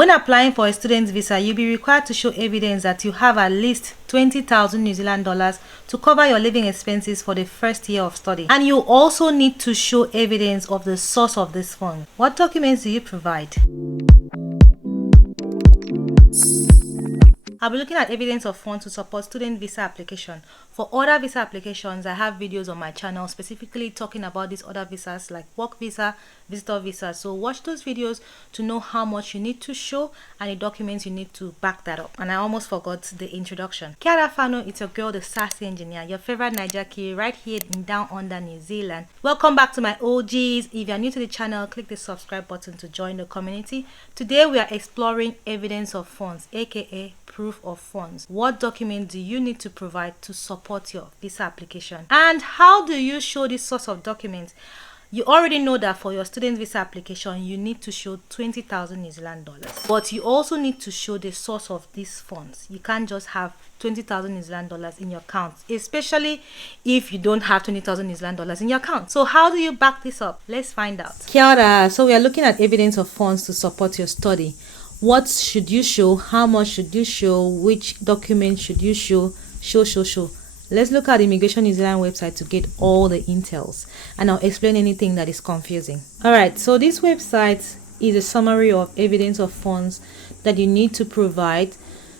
When applying for a student visa, you'll be required to show evidence that you have at least 20,000 New Zealand dollars to cover your living expenses for the first year of study. And you also need to show evidence of the source of this fund. What documents do you provide? I'll be looking at evidence of funds to support student visa application. For other visa applications, I have videos on my channel specifically talking about these other visas like work visa, visitor visa. So watch those videos to know how much you need to show and the documents you need to back that up. And I almost forgot the introduction. Kia ora whanau, it's your girl, the sassy engineer, your favorite Naija Kiri, right here in down under New Zealand. Welcome back to my OGs. If you're new to the channel, click the subscribe button to join the community. Today we are exploring evidence of funds, aka proof of funds. What document do you need to provide to support your visa application? And how do you show this source of documents? You already know that for your student visa application, you need to show 20,000 New Zealand dollars. But you also need to show the source of these funds. You can't just have 20,000 New Zealand dollars in your account, especially if you don't have 20,000 New Zealand dollars in your account. So how do you back this up? Let's find out. Kia ora. So we are looking at evidence of funds to support your study. What should you show? How much should you show? Which document should you show? Show. Let's look at the Immigration New Zealand website to get all the intels, and I'll explain anything that is confusing. Alright, so this website is a summary of evidence of funds that you need to provide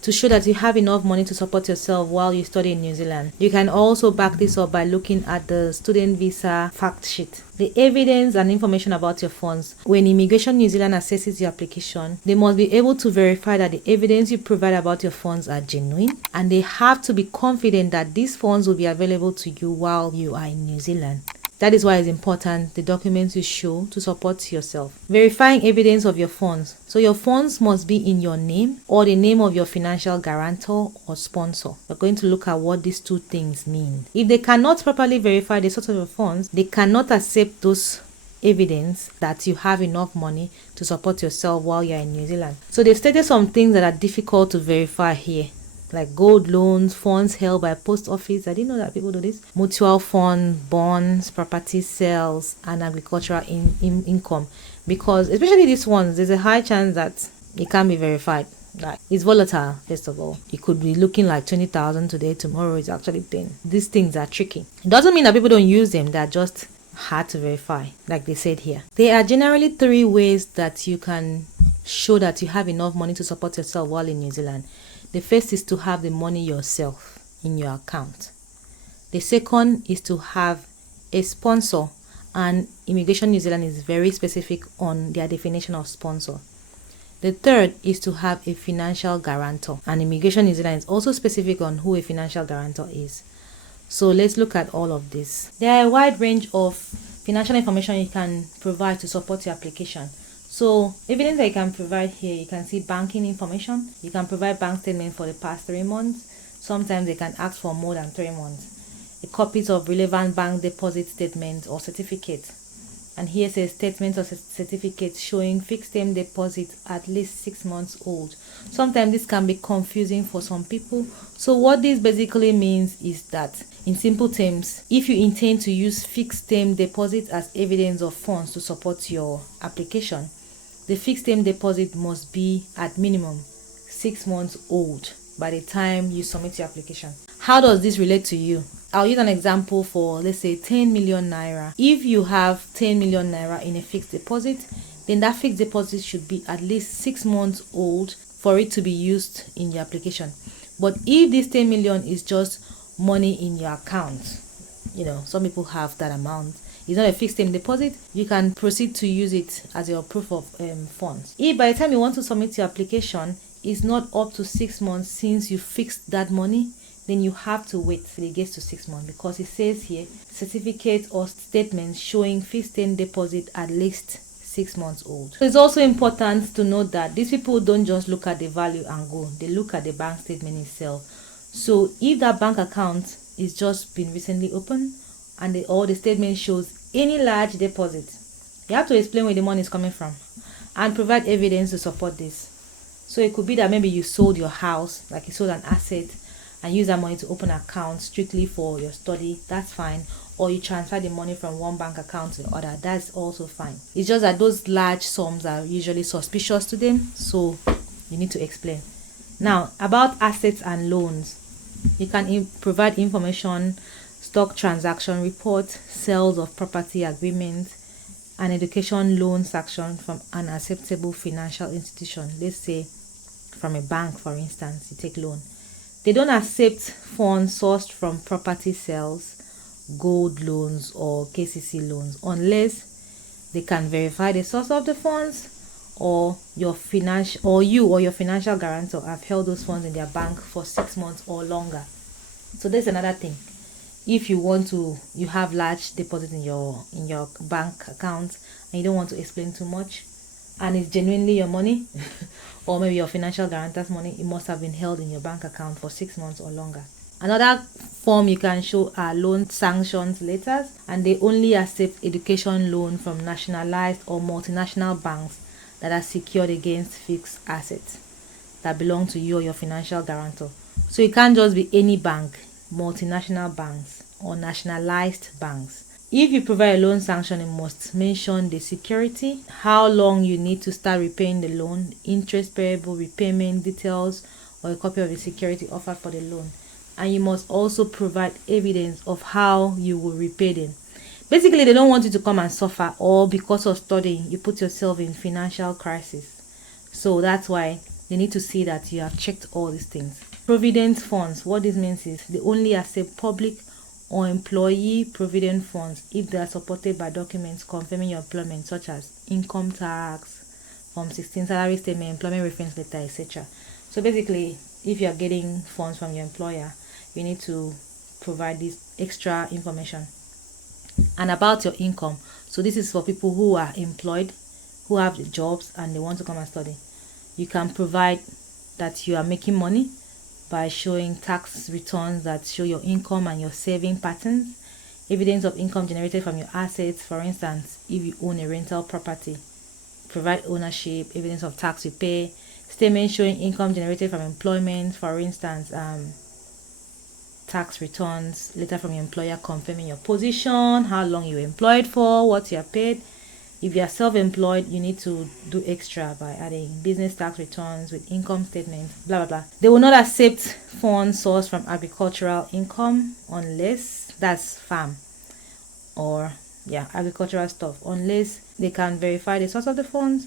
to show that you have enough money to support yourself while you study in New Zealand. You can also back this up by looking at the student visa fact sheet. The evidence and information about your funds. When Immigration New Zealand assesses your application, they must be able to verify that the evidence you provide about your funds are genuine, and they have to be confident that these funds will be available to you while you are in New Zealand. That is why it's important the documents you show to support yourself. Verifying evidence of your funds. So your funds must be in your name or the name of your financial guarantor or sponsor. We're going to look at what these two things mean. If they cannot properly verify the source of your funds, they cannot accept those evidence that you have enough money to support yourself while you're in New Zealand. So they've stated some things that are difficult to verify here, like gold loans, funds held by post office. I didn't know that people do this. Mutual fund, bonds, property sales, and agricultural income. Because especially these ones, there's a high chance that it can't be verified. Like, it's volatile, first of all. It could be looking like 20,000 today, tomorrow it's actually 10. These things are tricky. It doesn't mean that people don't use them, they're just hard to verify, like they said here. There are generally 3 ways that you can show that you have enough money to support yourself while in New Zealand. The first is to have the money yourself in your account. The second is to have a sponsor, and Immigration New Zealand is very specific on their definition of sponsor. The third is to have a financial guarantor, and Immigration New Zealand is also specific on who a financial guarantor is. So let's look at all of this. There are a wide range of financial information you can provide to support your application. So evidence that you can provide here, you can see banking information. You can provide bank statement for the past 3 months. Sometimes they can ask for more than 3 months. A copies of relevant bank deposit statements or certificates. And here says statements or certificates showing fixed term deposit at least 6 months old. Sometimes this can be confusing for some people. So what this basically means is that, in simple terms, if you intend to use fixed term deposit as evidence of funds to support your application, the fixed term deposit must be at minimum 6 months old by the time you submit your application. How does this relate to you? I'll use an example for, let's say, 10 million naira. If you have 10 million naira in a fixed deposit, then that fixed deposit should be at least 6 months old for it to be used in your application. But if this 10 million is just money in your account, some people have that amount, it's not a fixed term deposit, you can proceed to use it as your proof of funds. If by the time you want to submit your application, it's not up to 6 months since you fixed that money, then you have to wait till it gets to 6 months, because it says here certificate or statements showing fixed term deposit at least 6 months old. So it's also important to note that these people don't just look at the value and go, they look at the bank statement itself. So if that bank account is just been recently opened and the statement shows any large deposit, you have to explain where the money is coming from and provide evidence to support this. So it could be that maybe you sold your house, like you sold an asset, and use that money to open an account strictly for your study. That's fine. or you transfer the money from one bank account to the other, that's also fine. It's just that those large sums are usually suspicious to them, so you need to explain. Now, about assets and loans, you can provide information, stock transaction report, sales of property agreement, an education loan section from an acceptable financial institution. Let's say from a bank, for instance, you take loan. They don't accept funds sourced from property sales, gold loans, or KCC loans unless they can verify the source of the funds, or your financial guarantor have held those funds in their bank for 6 months or longer. So there's another thing. If you have large deposits in your bank account and you don't want to explain too much, and it's genuinely your money or maybe your financial guarantor's money, it must have been held in your bank account for 6 months or longer. Another form you can show are loan sanctions letters, and they only accept education loan from nationalized or multinational banks that are secured against fixed assets that belong to you or your financial guarantor. So it can't just be any bank, multinational banks or nationalized banks. If you provide a loan sanction, it must mention the security, how long you need to start repaying the loan, interest payable, repayment details, or a copy of the security offered for the loan. And you must also provide evidence of how you will repay them. Basically, they don't want you to come and suffer, or because of studying, you put yourself in financial crisis. So that's why they need to see that you have checked all these things. Provident funds. What this means is they only accept public or employee provident funds if they are supported by documents confirming your employment, such as income tax, Form 16 salary statement, employment reference letter, etc. So basically, if you are getting funds from your employer, you need to provide this extra information. And about your income, so this is for people who are employed, who have the jobs and they want to come and study. You can provide that you are making money by showing tax returns that show your income and your saving patterns, evidence of income generated from your assets. For instance, if you own a rental property, provide ownership, evidence of tax you pay, statement showing income generated from employment, for instance, tax returns, letter from your employer confirming your position, how long you were employed for, what you are paid. If you are self-employed, you need to do extra by adding business tax returns with income statements, blah, blah, blah. They will not accept funds sourced from agricultural income unless that's farm or agricultural stuff, unless they can verify the source of the funds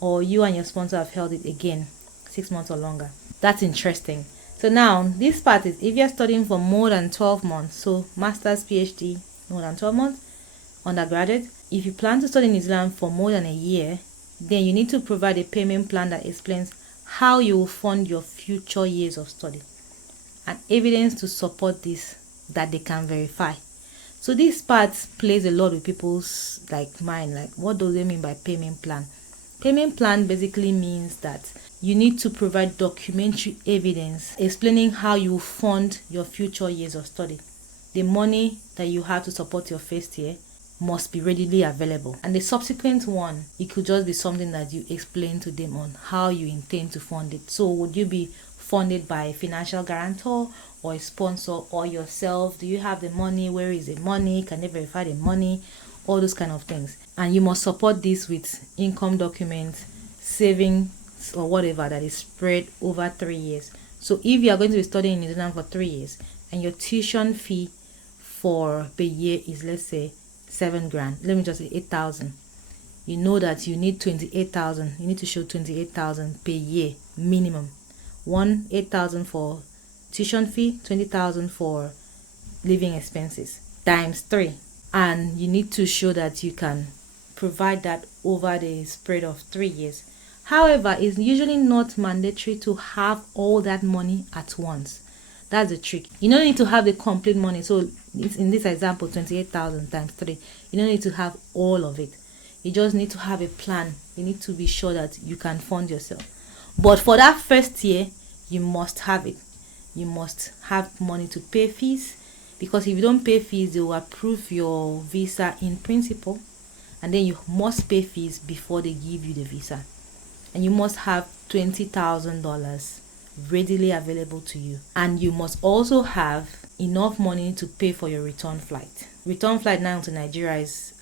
or you and your sponsor have held it again 6 months or longer. That's interesting. So now this part is if you're studying for more than 12 months, so master's, PhD, more than 12 months, undergraduate. If you plan to study in New Zealand for more than a year, then you need to provide a payment plan that explains how you will fund your future years of study and evidence to support this that they can verify. So this part plays a lot with people's mind, what does it mean by payment plan? Payment plan basically means that you need to provide documentary evidence explaining how you will fund your future years of study. The money that you have to support your first year must be readily available, and the subsequent one, it could just be something that you explain to them on how you intend to fund it. So would you be funded by a financial guarantor or a sponsor or yourself? Do you have the money? Where is the money? Can they verify the money? All those kind of things. And you must support this with income documents, savings, or whatever that is spread over 3 years. So if you are going to be studying in New Zealand for 3 years and your tuition fee for the year is, let's say, 7 grand, let me just say 8,000, you know that you need 28,000. You need to show 28,000 per year minimum. 8,000 for tuition fee, 20,000 for living expenses times 3, and you need to show that you can provide that over the spread of 3 years. However, it's usually not mandatory to have all that money at once. That's the trick. You don't need to have the complete money. So it's in this example, 28,000 times 3. You don't need to have all of it. You just need to have a plan. You need to be sure that you can fund yourself. But for that first year, you must have it. You must have money to pay fees, because if you don't pay fees, they will approve your visa in principle, and then you must pay fees before they give you the visa. And you must have $20,000 readily available to you, and you must also have enough money to pay for your return flight. Return flight now to Nigeria is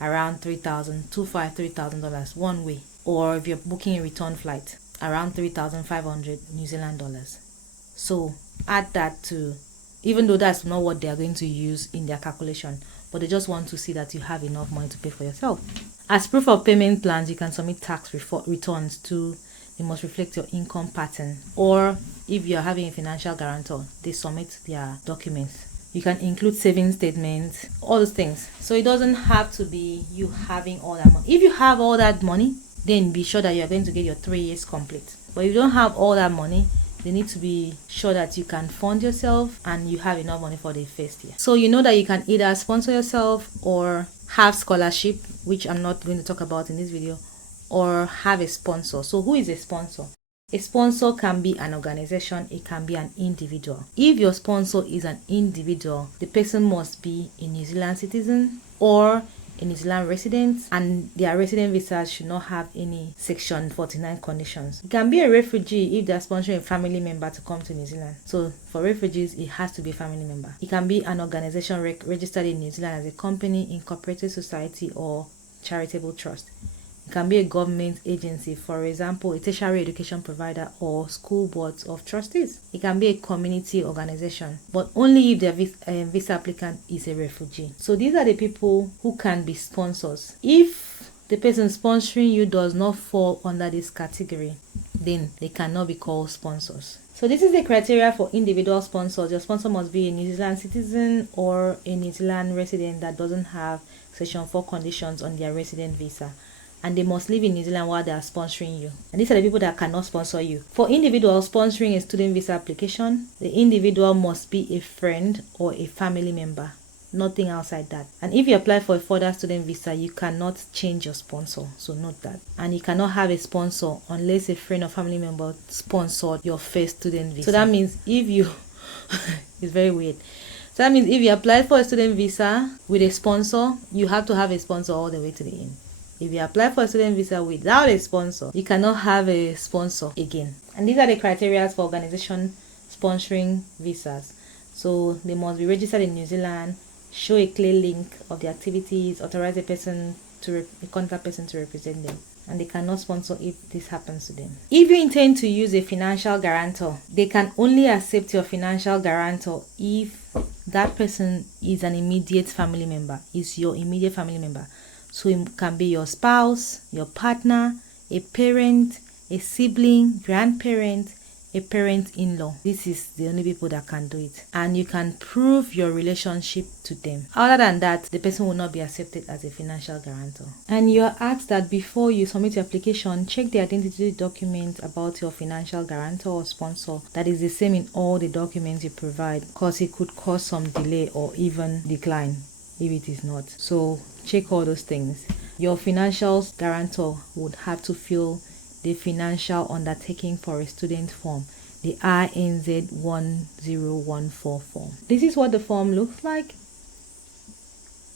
around $3,000 one way, or if you're booking a return flight, around 3,500 New Zealand dollars. So add that to, even though that's not what they are going to use in their calculation, but they just want to see that you have enough money to pay for yourself. As proof of payment plans, you can submit tax returns to. They must reflect your income pattern, or if you're having a financial guarantor, they submit their documents. You can include savings statements, all those things. So it doesn't have to be you having all that money. If you have all that money, then be sure that you're going to get your 3 years complete. But if you don't have all that money, you need to be sure that you can fund yourself and you have enough money for the first year. So you know that you can either sponsor yourself or have scholarship, which I'm not going to talk about in this video, or have a sponsor. So who is a sponsor? A sponsor can be an organization, it can be an individual. If your sponsor is an individual, the person must be a New Zealand citizen or a New Zealand resident, and their resident visas should not have any Section 49 conditions. It can be a refugee if they are sponsoring a family member to come to New Zealand. So for refugees, it has to be a family member. It can be an organization registered in New Zealand as a company, incorporated society, or charitable trust. It can be a government agency, for example, a tertiary education provider or school boards of trustees. It can be a community organization, but only if the visa applicant is a refugee. So these are the people who can be sponsors. If the person sponsoring you does not fall under this category, then they cannot be called sponsors. So this is the criteria for individual sponsors. Your sponsor must be a New Zealand citizen or a New Zealand resident that doesn't have Section 4 conditions on their resident visa, and they must live in New Zealand while they are sponsoring you. And these are the people that cannot sponsor you. For individuals sponsoring a student visa application, the individual must be a friend or a family member, nothing outside that. And if you apply for a further student visa, you cannot change your sponsor, so note that. And you cannot have a sponsor unless a friend or family member sponsored your first student visa. So that means if you it's very weird. So that means if you apply for a student visa with a sponsor, you have to have a sponsor all the way to the end. If you apply for a student visa without a sponsor, you cannot have a sponsor again. And these are the criteria for organization sponsoring visas. So they must be registered in New Zealand, show a clear link of the activities, authorize a contact person to represent them, and they cannot sponsor if this happens to them. If you intend to use a financial guarantor, they can only accept your financial guarantor if that person is an immediate family member, is your immediate family member. So it can be your spouse, your partner, a parent, a sibling, grandparent, a parent-in-law. This is the only people that can do it. And you can prove your relationship to them. Other than that, the person will not be accepted as a financial guarantor. And you are asked that before you submit your application, check the identity document about your financial guarantor or sponsor that is the same in all the documents you provide, because it could cause some delay or even decline if it is not. So check all those things. Your financial guarantor would have to fill the financial undertaking for a student form, the INZ 1014 form. This is what the form looks like,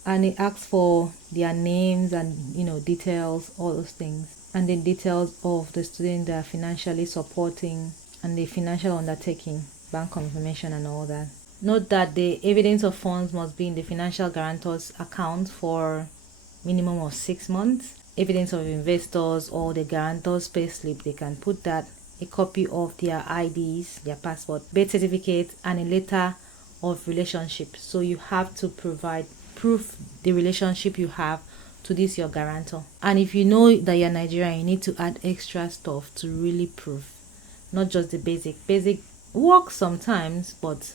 and it asks for their names and details, all those things, and the details of the student they are financially supporting and the financial undertaking, bank information and all that. Note that the evidence of funds must be in the financial guarantor's account for minimum of 6 months. Evidence of investors or the guarantor's payslip, they can put that, a copy of their IDs, their passport, birth certificate, and a letter of relationship. So you have to provide proof the relationship you have to this your guarantor. And if you know that you're Nigerian, you need to add extra stuff to really prove, not just the basic works sometimes, but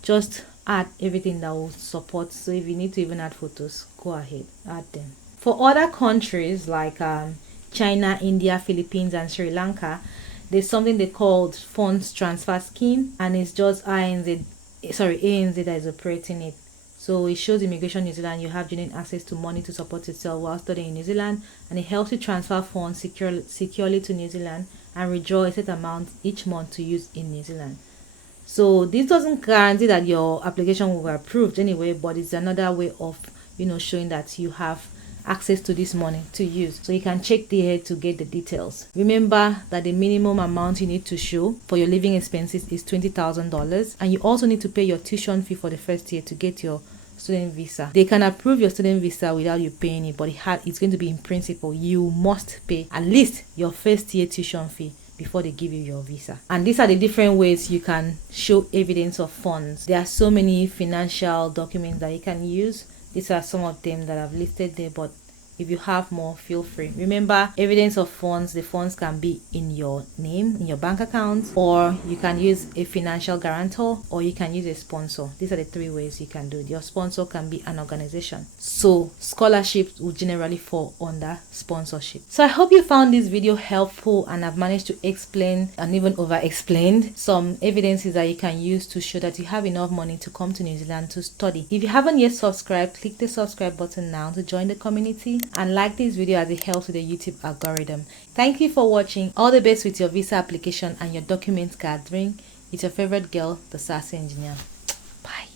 just add everything that will support. So if you need to even add photos, go ahead, add them. For other countries like China, India, Philippines, and Sri Lanka, there's something they called Funds Transfer Scheme, and it's just ANZ that is operating it. So it shows Immigration New Zealand you have genuine access to money to support yourself while studying in New Zealand, and it helps you transfer funds securely to New Zealand and withdraw a set amount each month to use in New Zealand. So this doesn't guarantee that your application will be approved anyway, but it's another way of showing that you have access to this money to use. So you can check there to get the details. Remember that the minimum amount you need to show for your living expenses is $20,000, and you also need to pay your tuition fee for the first year to get your student visa. They can approve your student visa without you paying it, but it's going to be in principle. You must pay at least your first year tuition fee before they give you your visa. And these are the different ways you can show evidence of funds. There are so many financial documents that you can use. These are some of them that I've listed there, but if you have more, feel free. Remember, evidence of funds, the funds can be in your name, in your bank account, or you can use a financial guarantor, or you can use a sponsor. These are the three ways you can do it. Your sponsor can be an organization. So scholarships will generally fall under sponsorship. So I hope you found this video helpful, and I've managed to explain and even over explained some evidences that you can use to show that you have enough money to come to New Zealand to study. If you haven't yet subscribed, click the subscribe button now to join the community, and like this video as it helps with the YouTube algorithm. Thank you for watching. All the best with your visa application and your document gathering. It's your favorite girl, the Sassy Engineer. Bye.